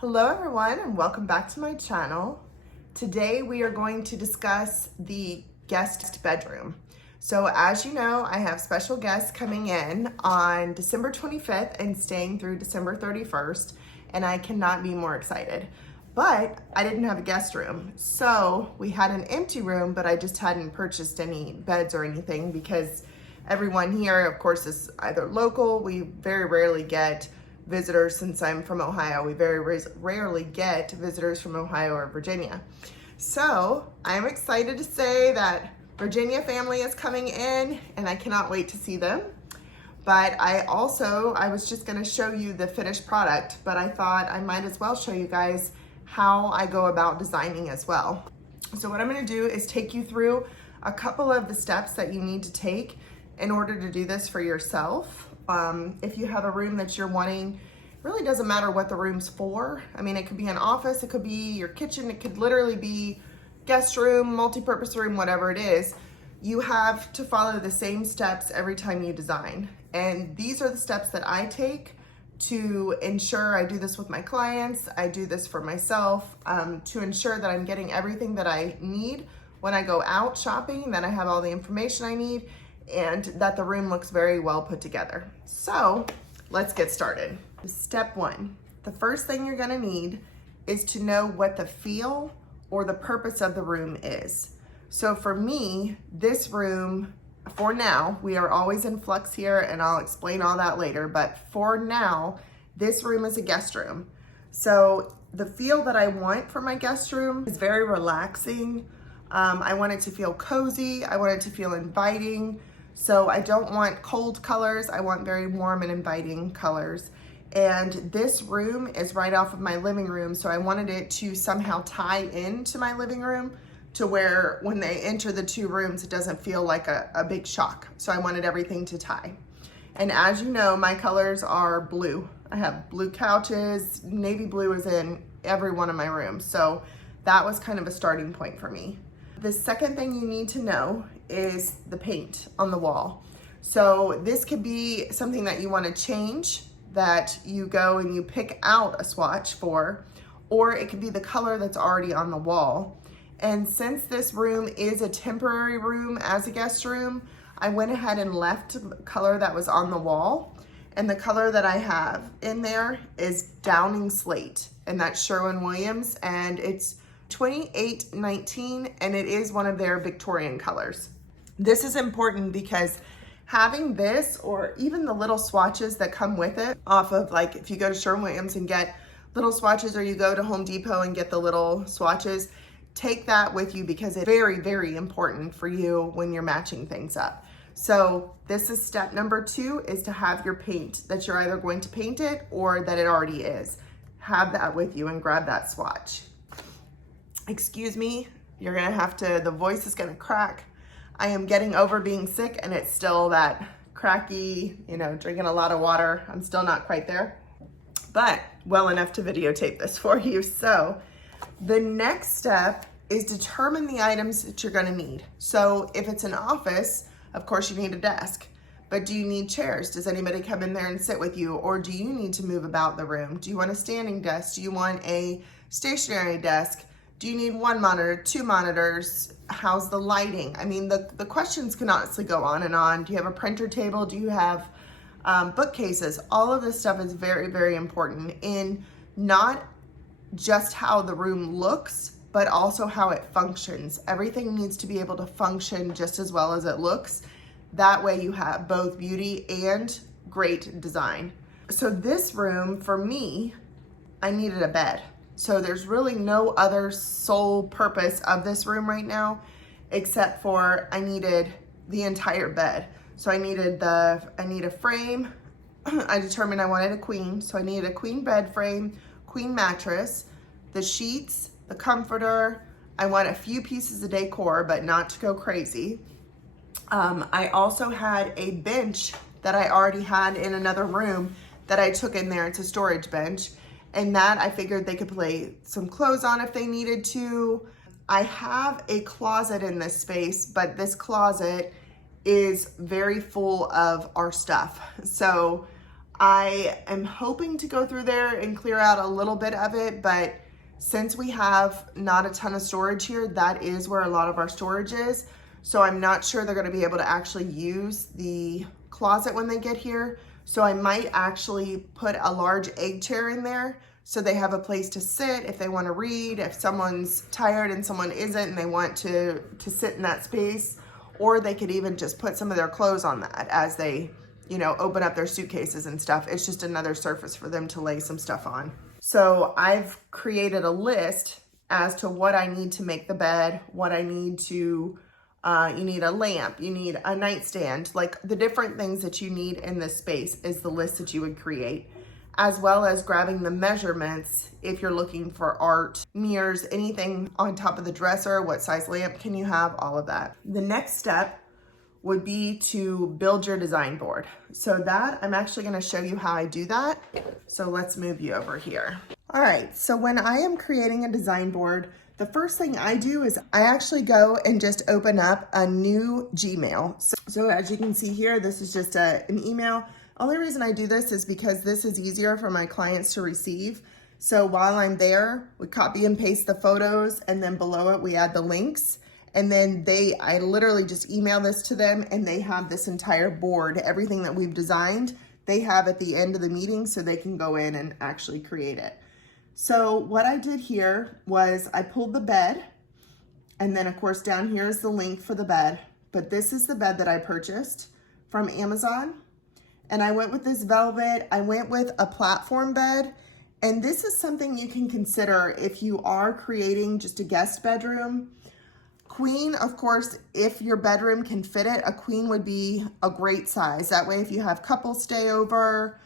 Hello everyone and welcome back to my channel. Today we are going to discuss the guest bedroom. So as you know, I have special guests coming in on December 25th and staying through December 31st, and I cannot be more excited. But I didn't have a guest room. So we had an empty room, but I just hadn't purchased any beds or anything because everyone here, of course, is either local. We very rarely get visitors. Since I'm from Ohio, we very rarely get visitors from Ohio or Virginia. So I'm excited to say that Virginia family is coming in and I cannot wait to see them. But I was just gonna show you the finished product, but I thought I might as well show you guys how I go about designing as well. So what I'm gonna do is take you through a couple of the steps that you need to take in order to do this for yourself. If you have a room that you're wanting, really doesn't matter what the room's for. I mean, it could be an office, it could be your kitchen, it could literally be guest room, multi-purpose room, whatever it is. You have to follow the same steps every time you design. And these are the steps that I take to ensure I do this with my clients, I do this for myself, to ensure that I'm getting everything that I need when I go out shopping, that I have all the information I need, and that the room looks very well put together. So let's get started. Step one, the first thing you're gonna need is to know what the feel or the purpose of the room is. So for me, this room, for now, we are always in flux here and I'll explain all that later, but for now, this room is a guest room. So the feel that I want for my guest room is very relaxing. I want it to feel cozy, I want it to feel inviting. So I don't want cold colors, I want very warm and inviting colors. And this room is right off of my living room, so I wanted it to somehow tie into my living room to where when they enter the two rooms, it doesn't feel like a big shock. So I wanted everything to tie. And as you know, my colors are blue. I have blue couches, navy blue is in every one of my rooms. So that was kind of a starting point for me. The second thing you need to know is the paint on the wall. So this could be something that you want to change, that you go and you pick out a swatch for, or it could be the color that's already on the wall. And since this room is a temporary room as a guest room, I went ahead and left the color that was on the wall. And the color that I have in there is Downing Slate, and that's Sherwin-Williams, and it's 2819, and it is one of their Victorian colors. This is important because having this, or even the little swatches that come with it off of, like if you go to Sherwin-Williams and get little swatches, or you go to Home Depot and get the little swatches, take that with you because it's very, very important for you when you're matching things up. So this is step number 2, is to have your paint, that you're either going to paint it or that it already is. Have that with you and grab that swatch. Excuse me, you're gonna have to, the voice is gonna crack. I am getting over being sick and it's still that cracky, drinking a lot of water. I'm still not quite there, but well enough to videotape this for you. So the next step is determine the items that you're gonna need. So if it's an office, of course you need a desk, but do you need chairs? Does anybody come in there and sit with you? Or do you need to move about the room? Do you want a standing desk? Do you want a stationary desk? Do you need one monitor, 2 monitors? How's the lighting? I mean, the questions can honestly go on and on. Do you have a printer table? Do you have bookcases? All of this stuff is very, very important in not just how the room looks, but also how it functions. Everything needs to be able to function just as well as it looks. That way you have both beauty and great design. So this room, for me, I needed a bed. So there's really no other sole purpose of this room right now, except for I needed the entire bed. So I need a frame. I determined I wanted a queen. So I needed a queen bed frame, queen mattress, the sheets, the comforter. I want a few pieces of decor, but not to go crazy. I also had a bench that I already had in another room that I took in there. It's a storage bench. And that I figured they could play some clothes on if they needed to. I have a closet in this space, but this closet is very full of our stuff. So I am hoping to go through there and clear out a little bit of it, but since we have not a ton of storage here, that is where a lot of our storage is. So I'm not sure they're gonna be able to actually use the closet when they get here. So I might actually put a large egg chair in there so they have a place to sit if they wanna read, if someone's tired and someone isn't and they want to sit in that space, or they could even just put some of their clothes on that as they, you know, open up their suitcases and stuff. It's just another surface for them to lay some stuff on. So I've created a list as to what I need to make the bed, what I need to, you need a lamp, you need a nightstand, like the different things that you need in this space is the list that you would create, as well as grabbing the measurements if you're looking for art, mirrors, anything on top of the dresser, what size lamp can you have, all of that. The next step would be to build your design board. So that, I'm actually gonna show you how I do that. So let's move you over here. All right, so when I am creating a design board, the first thing I do is I actually go and just open up a new Gmail. So as you can see here, this is just an email. Only reason I do this is because this is easier for my clients to receive. So while I'm there, we copy and paste the photos, and then below it, we add the links. And then I literally just email this to them, and they have this entire board, everything that we've designed, they have at the end of the meeting so they can go in and actually create it. So what I did here was I pulled the bed, and then of course down here is the link for the bed, but this is the bed that I purchased from Amazon. And I went with this velvet, I went with a platform bed, and this is something you can consider if you are creating just a guest bedroom. Queen, of course, if your bedroom can fit it, a queen would be a great size. That way if you have couples stay over,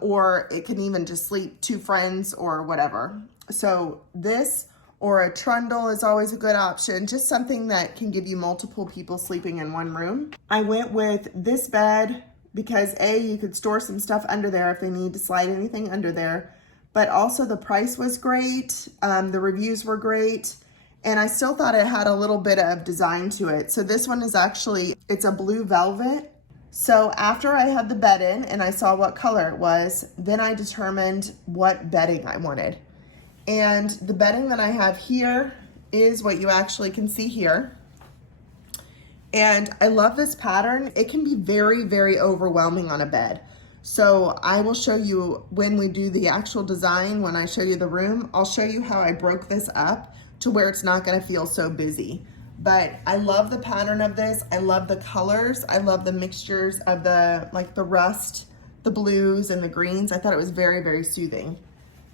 or it can even just sleep two friends or whatever. So this or a trundle is always a good option, just something that can give you multiple people sleeping in one room. I went with this bed because A, you could store some stuff under there if they need to slide anything under there, but also the price was great, the reviews were great, and I still thought it had a little bit of design to it. So this one is actually, it's a blue velvet. So after I had the bed in and I saw what color it was, then I determined what bedding I wanted. And the bedding that I have here is what you actually can see here. And I love this pattern. It can be very, very overwhelming on a bed. So I will show you when we do the actual design, when I show you the room, I'll show you how I broke this up to where it's not gonna feel so busy. But I love the pattern of this. I love the colors. I love the mixtures of the rust, the blues, and the greens. I thought it was very, very soothing.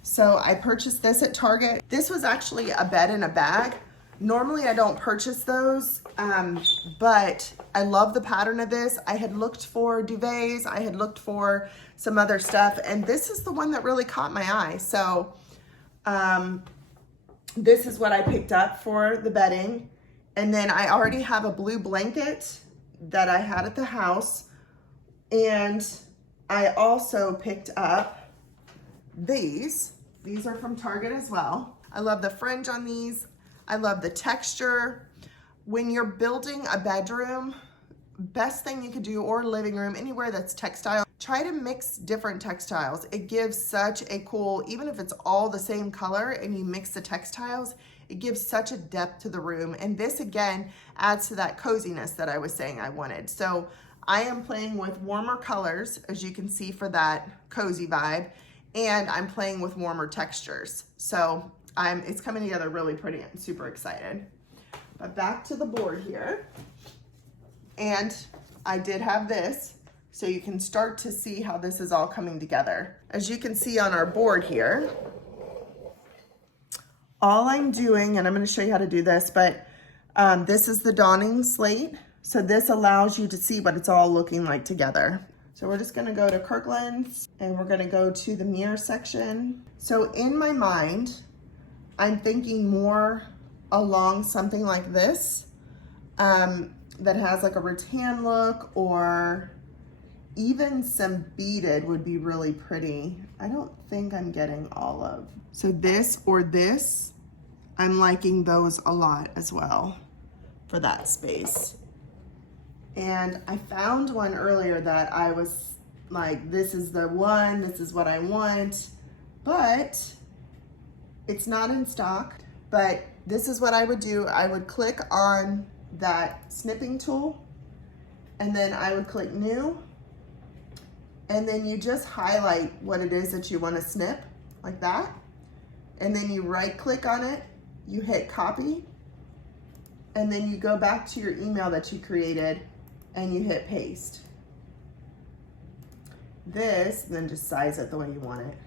So I purchased this at Target. This was actually a bed in a bag. Normally I don't purchase those, but I love the pattern of this. I had looked for duvets. I had looked for some other stuff, and this is the one that really caught my eye. So this is what I picked up for the bedding. And then I already have a blue blanket that I had at the house. And I also picked up these. These are from Target as well. I love the fringe on these. I love the texture. When you're building a bedroom, best thing you could do, or living room, anywhere that's textile, try to mix different textiles. It gives such a cool, even if it's all the same color and you mix the textiles, it gives such a depth to the room. And this again adds to that coziness that I was saying I wanted. So I am playing with warmer colors, as you can see, for that cozy vibe. And I'm playing with warmer textures. So it's coming together really pretty. I'm super excited. But back to the board here. And I did have this, so you can start to see how this is all coming together. As you can see on our board here, all I'm doing, and I'm gonna show you how to do this, but this is the dawning slate. So this allows you to see what it's all looking like together. So we're just gonna go to Kirkland's and we're gonna go to the mirror section. So in my mind, I'm thinking more along something like this, that has like a rattan look, or even some beaded would be really pretty. I don't think I'm getting all of. So this or this, I'm liking those a lot as well for that space. And I found one earlier that I was like this is the one, this is what I want, but it's not in stock. But this is what I would do. I would click on that snipping tool, and then I would click new, and then you just highlight what it is that you want to snip, like that. And then you right click on it, you hit copy, and then you go back to your email that you created and you hit paste. This, then just size it the way you want it.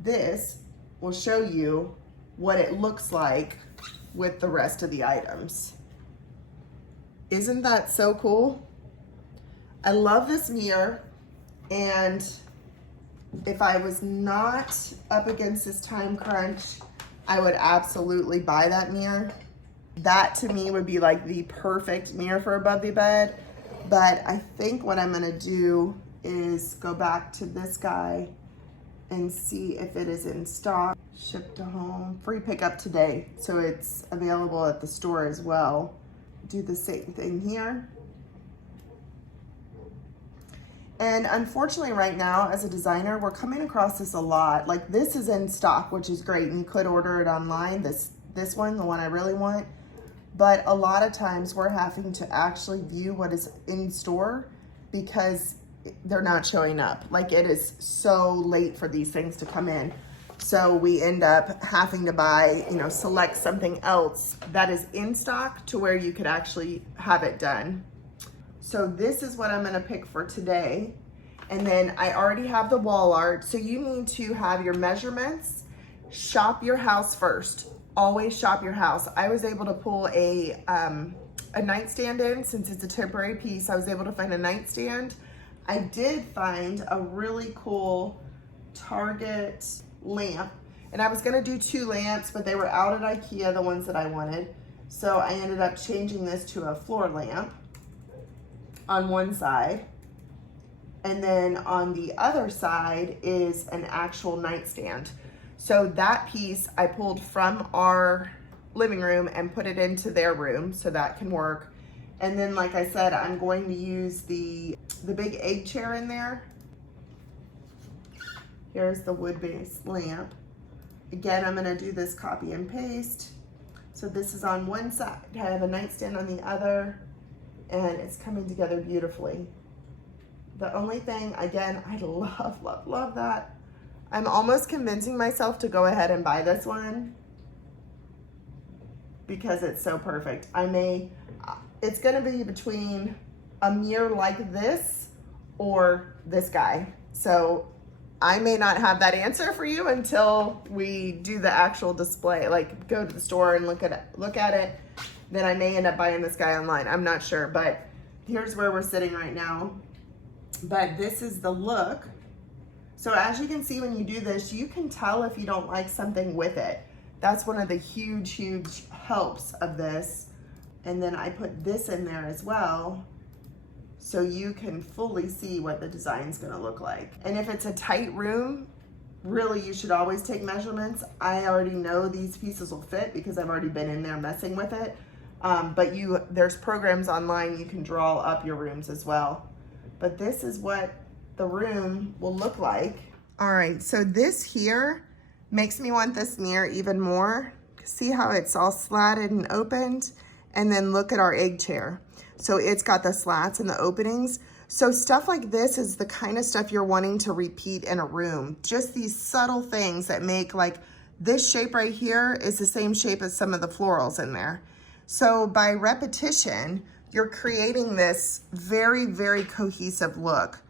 This will show you what it looks like with the rest of the items. Isn't that so cool? I love this mirror, and if I was not up against this time crunch, I would absolutely buy that mirror. That to me would be like the perfect mirror for above the bed. But I think what I'm gonna do is go back to this guy and see if it is in stock. Shipped to home, free pickup today. So it's available at the store as well. Do the same thing here. And unfortunately right now as a designer, we're coming across this a lot. Like this is in stock, which is great. And you could order it online, this one, the one I really want. But a lot of times we're having to actually view what is in store because they're not showing up. Like it is so late for these things to come in. So we end up having to buy, select something else that is in stock to where you could actually have it done. So this is what I'm gonna pick for today. And then I already have the wall art. So you need to have your measurements, shop your house first. Always shop your house. I was able to pull a nightstand in since it's a temporary piece. I was able to find a nightstand. I did find a really cool Target lamp, and I was gonna do 2 lamps, but they were out at IKEA, the ones that I wanted. So I ended up changing this to a floor lamp on one side. And then on the other side is an actual nightstand. So that piece I pulled from our living room and put it into their room, so that can work. And then, like I said, I'm going to use the big egg chair in there. Here's the wood-based lamp. Again, I'm gonna do this copy and paste. So this is on one side, I have a nightstand on the other, and it's coming together beautifully. The only thing, again, I love, love, love that. I'm almost convincing myself to go ahead and buy this one because it's so perfect. It's gonna be between a mirror like this or this guy. So I may not have that answer for you until we do the actual display, like go to the store and look at it. Then I may end up buying this guy online. I'm not sure, but here's where we're sitting right now. But this is the look. So as you can see, when you do this, you can tell if you don't like something with it. That's one of the huge, huge helps of this. And then I put this in there as well, so you can fully see what the design's gonna look like. And if it's a tight room, really you should always take measurements. I already know these pieces will fit because I've already been in there messing with it. But there's programs online you can draw up your rooms as well. But this is what the room will look like. All right, so this here makes me want this mirror even more. See how it's all slatted and opened? And then look at our egg chair. So it's got the slats and the openings. So stuff like this is the kind of stuff you're wanting to repeat in a room. Just these subtle things that make, like this shape right here is the same shape as some of the florals in there. So by repetition, you're creating this very, very cohesive look.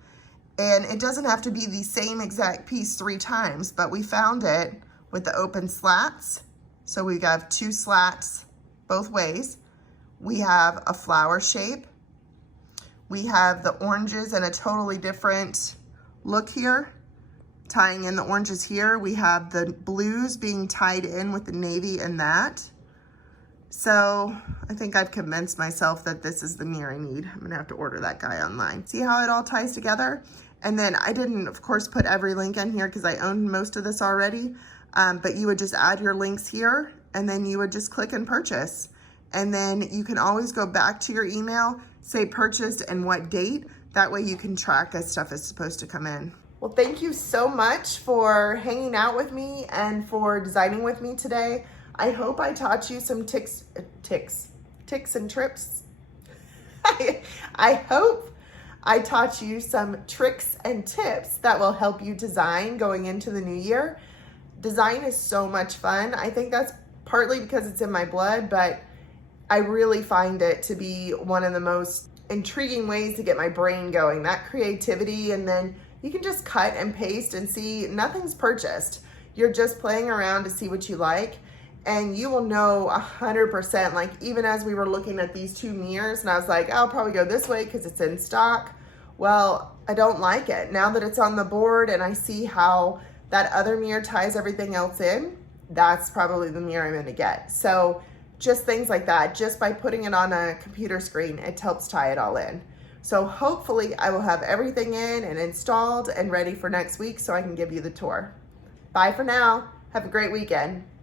And it doesn't have to be the same exact piece 3 times, but we found it with the open slats. So we have 2 slats both ways. We have a flower shape. We have the oranges in a totally different look here, tying in the oranges here. We have the blues being tied in with the navy and that. So I think I've convinced myself that this is the mirror I need. I'm gonna have to order that guy online. See how it all ties together? And then I didn't, of course, put every link in here because I own most of this already, but you would just add your links here and then you would just click and purchase. And then you can always go back to your email, say purchased and what date, That way you can track as stuff is supposed to come in. Well, thank you so much for hanging out with me and for designing with me today. I hope I taught you some ticks and trips. I hope I taught you some tricks and tips that will help you design going into the new year. Design is so much fun. I think that's partly because it's in my blood, but I really find it to be one of the most intriguing ways to get my brain going, that creativity. And then you can just cut and paste and see nothing's purchased. You're just playing around to see what you like, and you will know 100%. Like, even as we were looking at these two mirrors and I was like, I'll probably go this way because it's in stock. Well, I don't like it. Now that it's on the board and I see how that other mirror ties everything else in, that's probably the mirror I'm gonna get. So just things like that, just by putting it on a computer screen, it helps tie it all in. So hopefully I will have everything in and installed and ready for next week so I can give you the tour. Bye for now. Have a great weekend.